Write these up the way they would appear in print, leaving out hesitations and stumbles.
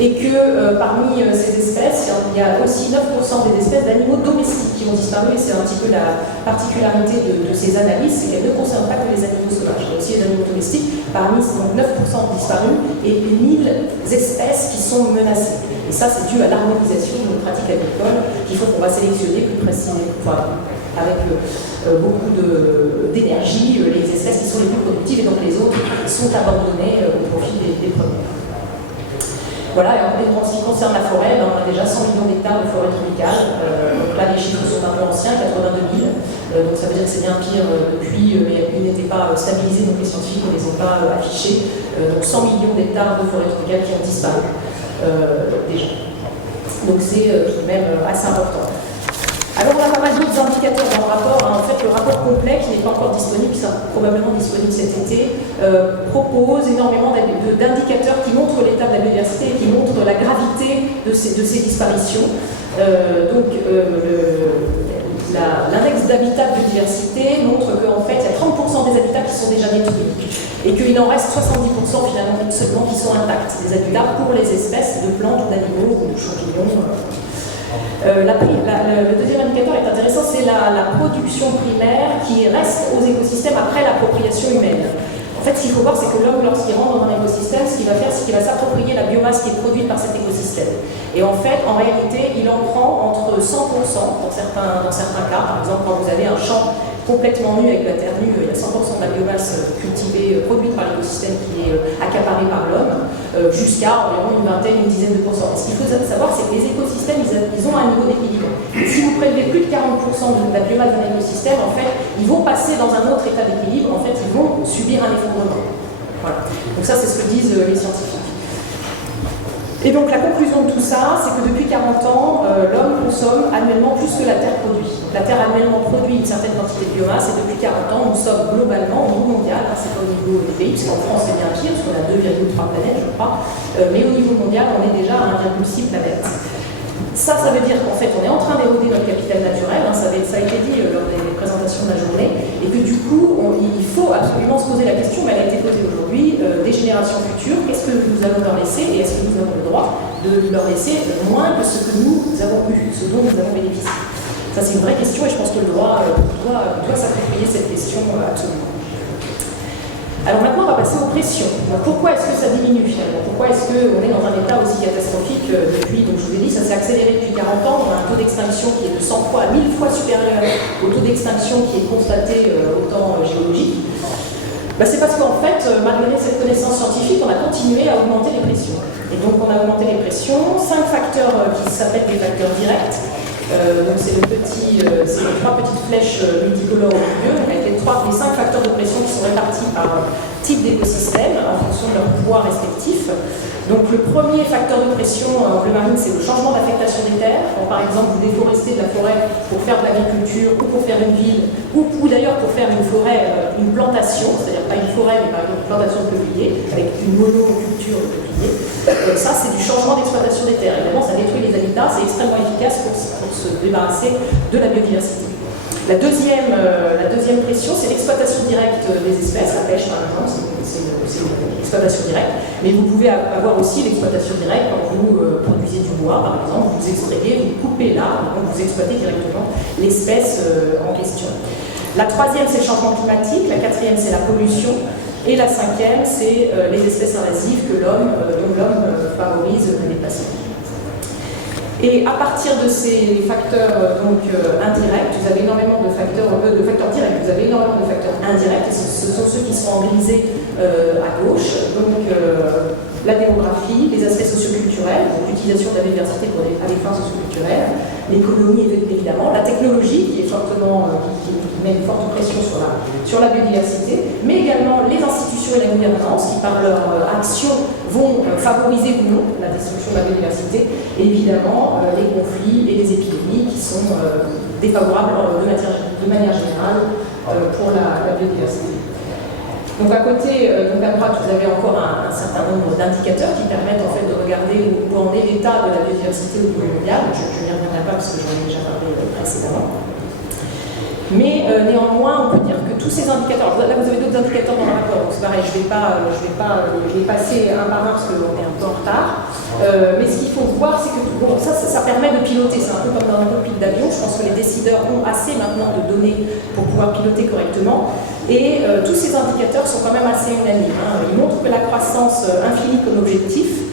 et que parmi ces espèces, il y a aussi 9% des espèces d'animaux domestiques qui ont disparu, et c'est un petit peu la particularité de ces analyses, c'est qu'elles ne concernent pas que les animaux sauvages, il y a aussi les animaux domestiques, parmi ces 9% ont disparu, et 1000 espèces qui sont menacées. Et ça, c'est dû à l'harmonisation de nos pratiques agricoles, qui font qu'on va sélectionner plus précisément, avec beaucoup d'énergie, les espèces qui sont les plus productives, et donc les autres sont abandonnées au profit des premières. Voilà, et en ce qui concerne la forêt, on a déjà 100 millions d'hectares de forêt tropicale. Donc là, les chiffres sont un peu anciens, 82 000. Donc ça veut dire que c'est bien pire depuis, mais ils n'étaient pas stabilisés, donc les scientifiques ne les ont pas affichés. Donc 100 millions d'hectares de forêt tropicale qui ont disparu déjà. Donc c'est tout de même assez important. Alors on a pas mal d'autres indicateurs dans le rapport. En fait, le rapport complet, qui n'est pas encore disponible, qui sera probablement disponible cet été, propose énormément d'indicateurs qui montrent l'état de la biodiversité et qui montrent la gravité de ces disparitions. L'index d'habitat de biodiversité montre qu'en fait, il y a 30% des habitats qui sont déjà détruits et qu'il en reste 70% finalement seulement qui sont intacts, des habitats pour les espèces de plantes ou d'animaux ou de champignons. Le deuxième indicateur est intéressant, c'est la production primaire qui reste aux écosystèmes après l'appropriation humaine. En fait, ce qu'il faut voir, c'est que l'homme, lorsqu'il rentre dans un écosystème, ce qu'il va faire, c'est qu'il va s'approprier la biomasse qui est produite par cet écosystème. Et en fait, en réalité, il en prend entre 100% dans certains cas. Par exemple, quand vous avez un champ complètement nu avec de la terre nue, il y a 100% de la biomasse cultivée, produite par l'écosystème qui est accaparée par l'homme, jusqu'à environ une vingtaine, une dizaine de pourcents. Et ce qu'il faut savoir, c'est que les écosystèmes, ils ont un niveau d'équilibre. Et si vous prélevez plus de 40% de la biomasse d'un écosystème, en fait, ils vont passer dans un autre état d'équilibre, en fait, ils vont subir un effondrement. Voilà. Donc ça, c'est ce que disent les scientifiques. Et donc la conclusion de tout ça, c'est que depuis 40 ans, l'homme consomme annuellement plus que la Terre produit. La Terre annuellement produit une certaine quantité de biomasse, et depuis 40 ans, nous sommes globalement, au niveau mondial, c'est pas au niveau des pays, puisqu'en France c'est bien pire, parce qu'on a 2,3 planètes, je crois, mais au niveau mondial, on est déjà à 1,6 planètes. Ça veut dire qu'en fait, on est en train d'éroder notre capital naturel, ça a été dit lors des présentations de la journée, et que du coup, il faut absolument se poser la question, mais elle a été posée aujourd'hui, des générations futures, qu'est-ce que nous allons leur laisser, et est-ce que nous avons le droit de leur laisser moins que ce que nous avons eu, ce dont nous avons bénéficié. Ça, c'est une vraie question, et je pense que le droit doit s'approprier cette question absolument. Alors maintenant, on va passer aux pressions. Alors, pourquoi est-ce que ça diminue finalement? Pourquoi est-ce qu'on est dans un état aussi catastrophique depuis, donc je vous ai dit, ça s'est accéléré depuis 40 ans, on a un taux d'extinction qui est de 100 fois à 1000 fois supérieur au taux d'extinction qui est constaté au temps géologique. C'est parce qu'en fait, malgré cette connaissance scientifique, on a continué à augmenter les pressions. Et donc on a augmenté les pressions, 5 facteurs qui s'appellent des facteurs directs. Donc c'est les 3 petites flèches multicolores au milieu, avec les 5 facteurs de pression qui sont répartis par type d'écosystème en fonction de leur poids respectif. Donc le premier facteur de pression en bleu marine, c'est le changement d'affectation des terres. Quand, par exemple, vous déforestez de la forêt pour faire de l'agriculture ou pour faire une ville, ou d'ailleurs pour faire une forêt, une plantation, c'est-à-dire pas une forêt mais par exemple une plantation de peupliers, avec une monoculture de peupliers. Ça, c'est du changement d'exploitation des terres. Évidemment, ça détruit les habitats, c'est extrêmement efficace pour se débarrasser de la biodiversité. La deuxième pression, c'est l'exploitation directe des espèces. La pêche, par exemple, c'est l'exploitation directe. Mais vous pouvez avoir aussi l'exploitation directe quand vous produisez du bois, par exemple, vous extrayez, vous coupez l'arbre, donc vous exploitez directement l'espèce en question. La troisième, c'est le changement climatique. La quatrième, c'est la pollution. Et la cinquième, c'est les espèces invasives dont l'homme favorise le déplacement. Et à partir de ces facteurs indirects, vous avez énormément de facteurs directs, vous avez énormément de facteurs indirects, et ce sont ceux qui sont en grisé à gauche. Donc la démographie, les aspects socioculturels, donc l'utilisation de la biodiversité à des fins socioculturelles, l'économie évidemment, la technologie qui met une forte pression sur la biodiversité, mais également les institutions et la gouvernance qui par leur action vont favoriser ou non la destruction de la biodiversité, et évidemment les conflits et les épidémies qui sont défavorables de manière générale pour la biodiversité. Donc à côté, à droite, vous avez encore un certain nombre d'indicateurs qui permettent en fait de regarder où en est l'état de la biodiversité au niveau mondial. Je n'y reviendrai pas parce que j'en ai déjà parlé précédemment. Mais néanmoins, on peut dire que tous ces indicateurs, là vous avez d'autres indicateurs dans le rapport, donc c'est pareil, je vais passer un par un parce qu'on est un peu en retard. Mais ce qu'il faut voir, c'est que bon, ça permet de piloter, c'est un peu comme dans un cockpit d'avion. Je pense que les décideurs ont assez maintenant de données pour pouvoir piloter correctement. Et tous ces indicateurs sont quand même assez unanimes. Ils montrent que la croissance infinie comme objectif,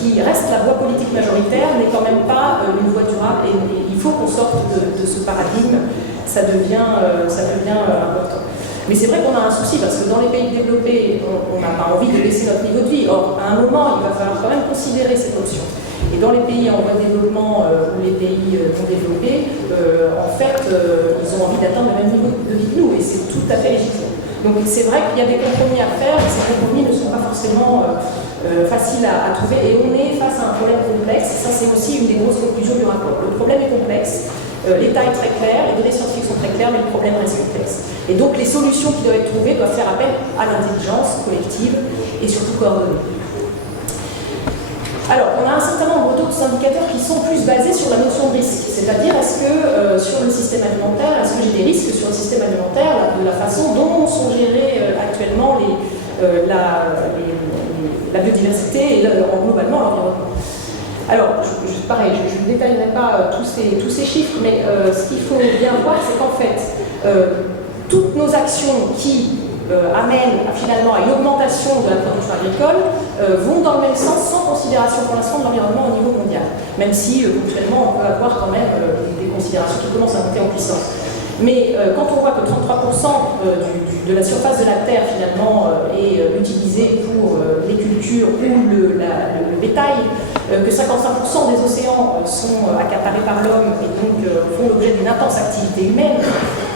qui reste la voie politique majoritaire, n'est quand même pas une voie durable. Et il faut qu'on sorte de ce paradigme. Ça devient important. Mais c'est vrai qu'on a un souci parce que dans les pays développés, on n'a pas envie de baisser notre niveau de vie. Or, à un moment, il va falloir quand même considérer cette option. Et dans les pays en voie de développement ou les pays non développés, en fait, ils ont envie d'atteindre le même niveau de vie que nous, et c'est tout à fait légitime. Donc c'est vrai qu'il y a des compromis à faire, et ces compromis ne sont pas forcément faciles à trouver, et on est face à un problème complexe, et ça c'est aussi une des grosses conclusions du rapport. Le problème est complexe. L'état est très clair, les données scientifiques sont très claires, mais le problème reste complexe. Et donc les solutions qui doivent être trouvées doivent faire appel à l'intelligence collective et surtout coordonnée. Alors, on a un certain nombre d'autres indicateurs qui sont plus basés sur la notion de risque. C'est-à-dire, est-ce que sur le système alimentaire, est-ce que j'ai des risques sur le système alimentaire de la façon dont sont gérées actuellement la biodiversité et globalement l'environnement. Alors, pareil, je ne détaillerai pas tous ces chiffres, mais ce qu'il faut bien voir, c'est qu'en fait, toutes nos actions qui amènent finalement à une augmentation de la production agricole vont dans le même sens, sans considération pour l'instant de l'environnement au niveau mondial. Même si, ponctuellement, on peut avoir quand même des considérations qui commencent à monter en puissance. Mais quand on voit que 33% de la surface de la Terre, finalement, est utilisée pour les cultures ou le bétail, que 55% des océans sont accaparés par l'homme et donc font l'objet d'une intense activité humaine,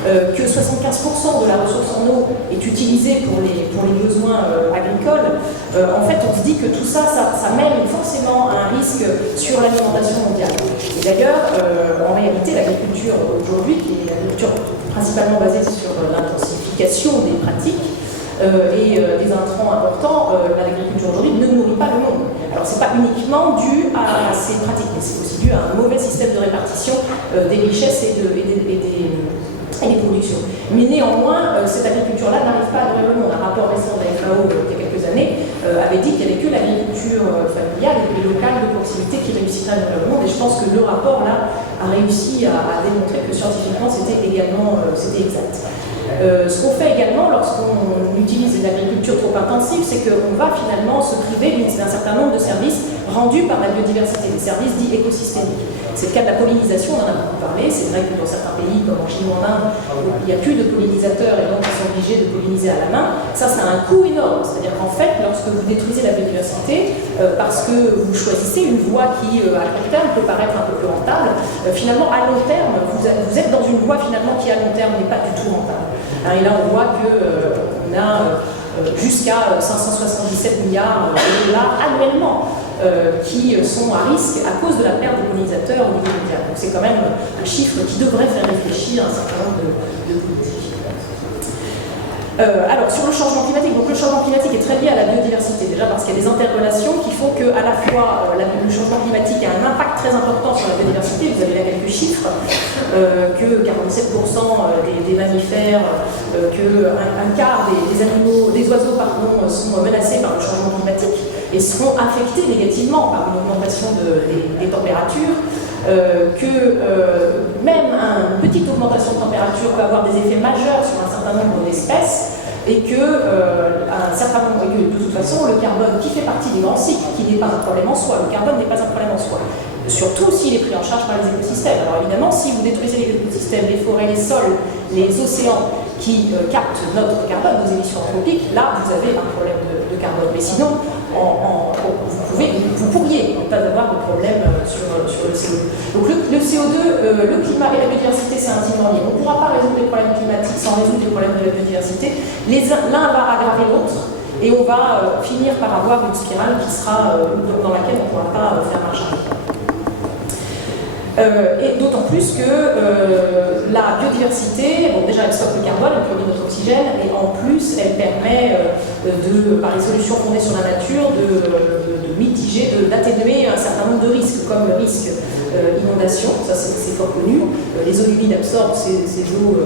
que 75% de la ressource en eau est utilisée pour les besoins agricoles, en fait on se dit que tout ça mène forcément à un risque sur l'alimentation mondiale. Et d'ailleurs, en réalité, l'agriculture aujourd'hui, qui est une agriculture principalement basée sur l'intensification des pratiques, et des intrants importants, l'agriculture aujourd'hui ne nourrit pas le monde. Alors c'est pas uniquement dû à ces pratiques, mais c'est aussi dû à un mauvais système de répartition des richesses et des productions. Mais néanmoins, cette agriculture-là n'arrive pas à nourrir le monde. Un rapport récent de la FAO il y a quelques années avait dit qu'il n'y avait que l'agriculture familiale et locale de proximité qui réussirait à nourrir le monde, et je pense que le rapport là a réussi à démontrer que scientifiquement c'était exact. Ce qu'on fait également lorsqu'on utilise l'agriculture trop intensive, c'est qu'on va finalement se priver d'un certain nombre de services rendus par la biodiversité, des services dits écosystémiques. C'est le cas de la pollinisation, on en a beaucoup parlé. C'est vrai que dans certains pays, comme en Chine ou en Inde, il n'y a plus de pollinisateurs et donc ils sont obligés de polliniser à la main. Ça a un coût énorme. C'est-à-dire qu'en fait, lorsque vous détruisez la biodiversité, parce que vous choisissez une voie qui, à court terme, peut paraître un peu plus rentable, finalement, à long terme, vous êtes dans une voie finalement qui, à long terme, n'est pas du tout rentable. Et là, on voit qu'on a jusqu'à 577 milliards de dollars annuellement qui sont à risque à cause de la perte des pollinisateurs au niveau mondial. Donc c'est quand même un chiffre qui devrait faire réfléchir un certain nombre de politiques. Alors, sur le changement climatique, donc le changement climatique est très lié à la biodiversité, déjà parce qu'il y a des interrelations qui font que, à la fois, le changement climatique a un impact très important sur la biodiversité. Vous avez là quelques chiffres, que 47% des mammifères, qu'un quart des animaux, des oiseaux, pardon, sont menacés par le changement climatique et seront affectés négativement par une augmentation des températures. Que même une petite augmentation de température peut avoir des effets majeurs sur un certain nombre d'espèces et que, de toute façon, le carbone qui fait partie du grand cycle, qui n'est pas un problème en soi, le carbone n'est pas un problème en soi, surtout s'il est pris en charge par les écosystèmes. Alors évidemment, si vous détruisez les écosystèmes, les forêts, les sols, les océans qui captent notre carbone, nos émissions anthropiques, là vous avez un problème de carbone. Mais sinon, vous pourriez ne pas avoir de problème sur le CO2. Donc le CO2, le climat et la biodiversité, c'est intimement lié. On ne pourra pas résoudre les problèmes climatiques sans résoudre les problèmes de la biodiversité. L'un va aggraver l'autre et on va finir par avoir une spirale qui sera dans laquelle on ne pourra pas faire marche arrière. Et d'autant plus que la biodiversité, bon, déjà elle stocke le carbone, elle produit notre oxygène, et en plus elle permet, par les solutions fondées sur la nature, de mitiger, d'atténuer un certain nombre de risques, comme le risque inondation, ça c'est fort connu. Les eaux humides absorbent ces eaux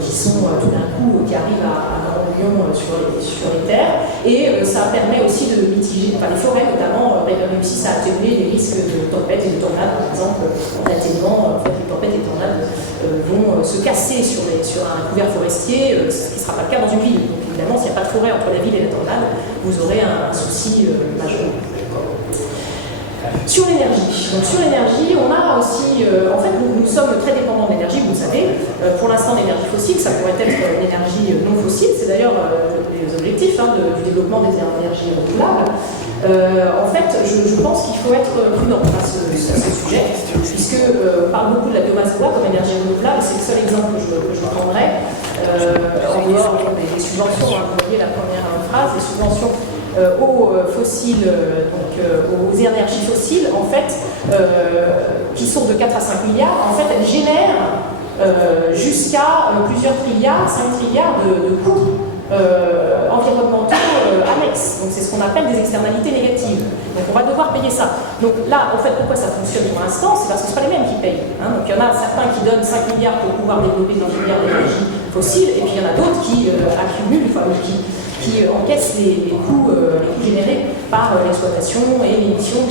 qui sont tout d'un coup, qui arrivent à polluants sur les terres, et ça permet aussi de mitiger, les forêts notamment réussissent à atténuer les risques de tempêtes et de tornades, par exemple, en atténuant, les tempêtes et les tornades vont se casser sur un couvert forestier, ce qui ne sera pas le cas dans une ville. Donc évidemment, s'il n'y a pas de forêt entre la ville et la tornade, vous aurez un souci majeur. Sur l'énergie. Donc sur l'énergie, on a aussi, en fait, nous sommes très dépendants de l'énergie, vous le savez. Pour l'instant, l'énergie fossile, ça pourrait être une énergie non fossile. C'est d'ailleurs les objectifs du développement des énergies renouvelables. En fait, je pense qu'il faut être prudent à ce sujet, puisque on parle beaucoup de la biomasse bois comme énergie renouvelable. C'est le seul exemple que je prendrai. En dehors des subventions, vous voyez la première phrase, des subventions aux fossiles, aux énergies fossiles, en fait, qui sont de 4 à 5 milliards, en fait, elles génèrent jusqu'à plusieurs trilliards, 5 trilliards de coûts environnementaux annexes. Donc c'est ce qu'on appelle des externalités négatives. Donc on va devoir payer ça. Donc là, en fait, pourquoi ça fonctionne pour l'instant? C'est parce que ce ne sont pas les mêmes qui payent. Donc il y en a certains qui donnent 5 milliards pour pouvoir développer dans une filière d'énergie fossile, et puis il y en a d'autres qui accumulent, qui encaissent les coûts générés par l'exploitation et l'émission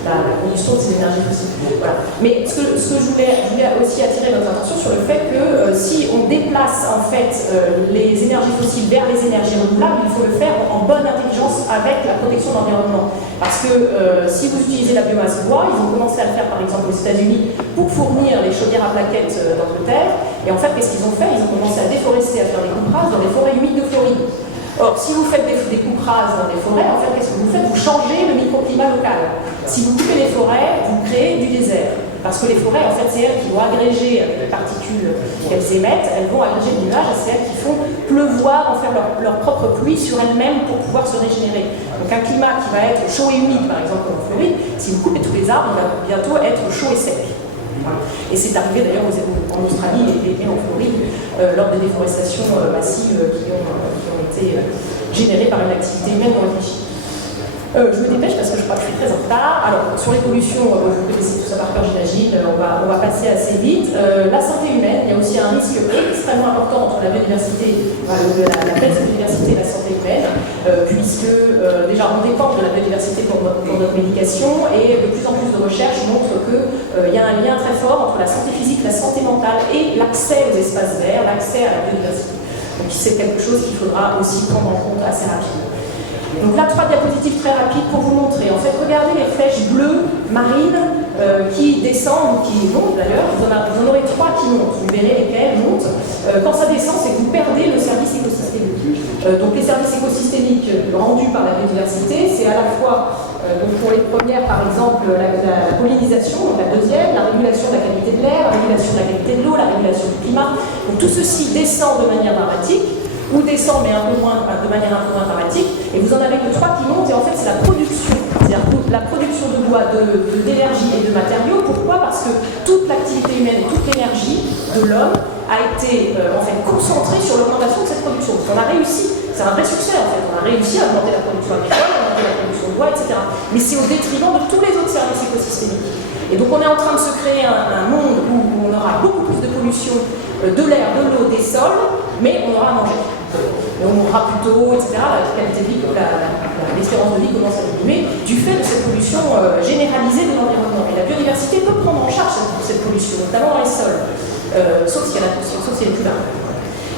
la production de ces énergies fossiles. Voilà. Mais ce que je voulais aussi attirer notre attention sur le fait que si on déplace en fait les énergies fossiles vers les énergies renouvelables, il faut le faire en bonne intelligence avec la protection de l'environnement. Parce que si vous utilisez la biomasse bois, ils ont commencé à le faire par exemple aux États-Unis pour fournir les chaudières à plaquettes d'Angleterre. Et en fait, qu'est-ce qu'ils ont fait? Ils ont commencé à déforester, à faire des coupes rases dans les forêts humides de Floride. Or, si vous faites des coupes rases dans les forêts, en fait, qu'est-ce que vous faites? Vous changez le microclimat local. Si vous coupez les forêts, vous créez du désert. Parce que les forêts, en fait, c'est elles qui vont agréger avec les particules qu'elles émettent, elles vont agréger le nuage, et c'est elles qui font pleuvoir, en faire leur propre pluie sur elles-mêmes pour pouvoir se régénérer. Donc un climat qui va être chaud et humide, par exemple, comme en Floride, si vous coupez tous les arbres, il va bientôt être chaud et sec. Et c'est arrivé d'ailleurs en Australie et en Floride lors des déforestations massives qui ont été générées par une activité humaine dans le pays. Je me dépêche parce que je crois que je suis très en retard. Alors, sur les pollutions, vous connaissez tout ça par cœur, j'imagine, on va passer assez vite. La santé humaine, il y a aussi un risque extrêmement important entre la biodiversité, la baisse de biodiversité et la santé humaine, puisque déjà on dépend de la biodiversité pour notre médication, et de plus en plus de recherches montrent qu'il y a un lien très fort entre la santé physique, la santé mentale et l'accès aux espaces verts, l'accès à la biodiversité. Donc c'est quelque chose qu'il faudra aussi prendre en compte assez rapidement. Donc là, 3 diapositives très rapides pour vous montrer. En fait, regardez les flèches bleues marines qui descendent ou qui montent d'ailleurs. Vous en aurez 3 qui montent. Vous verrez lesquelles montent. Quand ça descend, c'est que vous perdez le service écosystémique. Donc les services écosystémiques rendus par la biodiversité, c'est à la fois, donc pour les premières, par exemple, la pollinisation, donc la deuxième, la régulation de la qualité de l'air, la régulation de la qualité de l'eau, la régulation du climat. Donc tout ceci descend de manière dramatique, ou descend mais de manière un peu moins dramatique, et vous en avez que 3 qui montent, et en fait c'est la production, c'est-à-dire la production de bois, d'énergie et de matériaux. Pourquoi? Parce que toute l'activité humaine et toute l'énergie de l'homme a été en fait concentrée sur l'augmentation de cette production. Donc on a réussi, c'est un vrai succès en fait, on a réussi à augmenter la production agricole, à augmenter la production de bois, etc. Mais c'est au détriment de tous les autres services écosystémiques. Et donc on est en train de se créer un monde où on aura beaucoup plus de pollution de l'air, de l'eau, des sols, mais on aura à manger. Et on mourra plus tôt, etc. La qualité de vie, l'espérance de vie commence à diminuer du fait de cette pollution généralisée de l'environnement. Et la biodiversité peut prendre en charge cette pollution, notamment dans les sols, sauf si elle est plus là.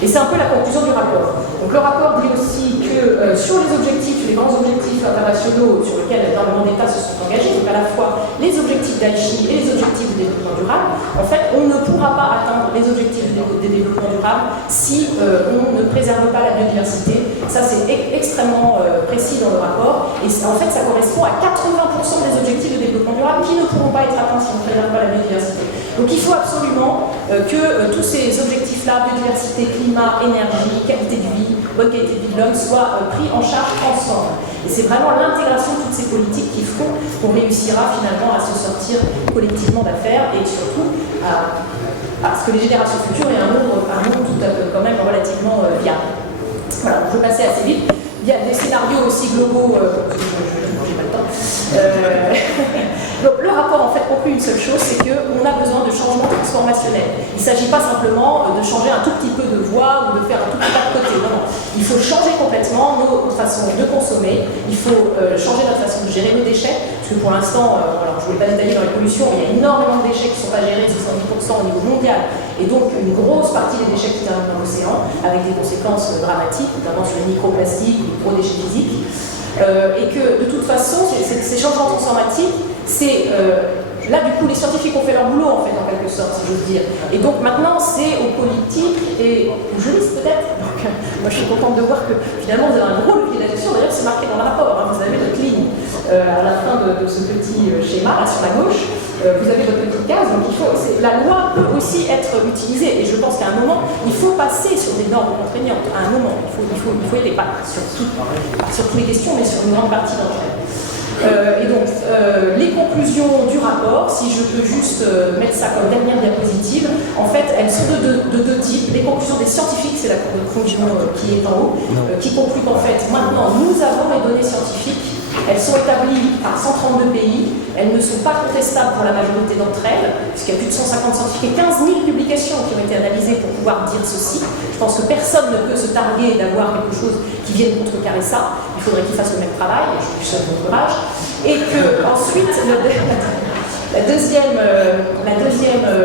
Et c'est un peu la conclusion du rapport. Donc le rapport dit aussi que sur les objectifs, les grands objectifs internationaux sur lesquels énormément d'États se sont engagés, donc à la fois les objectifs d'Aichi et les objectifs de développement durable, en fait, on ne pourra pas atteindre les objectifs de développement durable si on ne préserve pas la biodiversité. Ça, c'est extrêmement précis dans le rapport. Et en fait, ça correspond à 80% des objectifs de développement durable qui ne pourront pas être atteints si on ne préserve pas la biodiversité. Donc il faut absolument que tous ces objectifs-là, biodiversité, climat, énergie, qualité de vie, bonne qualité de vie de l'homme, soient pris en charge ensemble. Et c'est vraiment l'intégration de toutes ces politiques qui feront qu'on réussira finalement à se sortir collectivement d'affaires, et surtout à ce que les générations futures aient un monde tout à fait, quand même relativement viable. Voilà, je vais passer assez vite. Il y a des scénarios aussi globaux, j'ai pas le temps. Donc le rapport en fait conclut une seule chose, c'est qu'on a besoin de changements transformationnels. Il ne s'agit pas simplement de changer un tout petit peu de voie ou de faire un tout petit pas de côté. Non, non. Il faut changer complètement notre façon de consommer, il faut changer notre façon de gérer nos déchets, parce que pour l'instant, alors je ne vais pas détailler dans les pollutions, mais il y a énormément de déchets qui ne sont pas gérés, 70% au niveau mondial, et donc une grosse partie des déchets qui terminent dans l'océan, avec des conséquences dramatiques, notamment sur les microplastiques, les gros-déchets physiques, et que de toute façon, ces changements transformatifs, c'est... là, du coup, les scientifiques ont fait leur boulot, en fait, en quelque sorte, si j'ose dire. Et donc, maintenant, c'est aux politiques et aux juristes, peut-être. Donc, moi, je suis contente de voir que, finalement, vous avez un gros levier d'action. D'ailleurs, c'est marqué dans le rapport. Hein, vous avez votre ligne à la fin de ce petit schéma, là, sur la gauche. Vous avez votre petite case. Donc, la loi peut aussi être utilisée. Et je pense qu'à un moment, il faut passer sur des normes contraignantes. À un moment, il faut y aller, pas sur toutes les questions, mais sur une grande partie d'entre elles. Et donc, les conclusions du rapport, si je peux juste mettre ça comme dernière diapositive, en fait, elles sont de deux types. Les conclusions des scientifiques, c'est la conclusion qui est en haut, qui conclut qu'en fait, maintenant, nous avons les données scientifiques, elles sont établies par 132 pays, elles ne sont pas contestables pour la majorité d'entre elles, puisqu'il y a plus de 150 scientifiques et 15 000 publications qui ont été analysées pour pouvoir dire ceci. Je pense que personne ne peut se targuer d'avoir quelque chose qui vienne contrecarrer ça. Il faudrait qu'ils fassent le même travail, et je lui souhaite bon courage. Et que, ensuite, la deuxième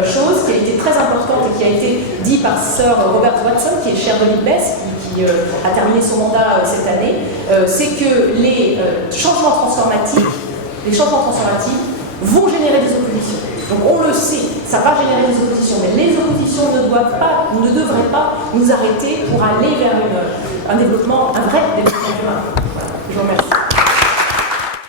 chose qui a été très importante et qui a été dit par Sir Robert Watson, qui est cher de l'IPBES, qui a terminé son mandat cette année, c'est que les changements transformatifs vont générer des oppositions. Donc on le sait, ça va générer des oppositions, mais les oppositions ne devraient pas nous arrêter pour aller vers un vrai développement humain. Voilà. Je vous remercie.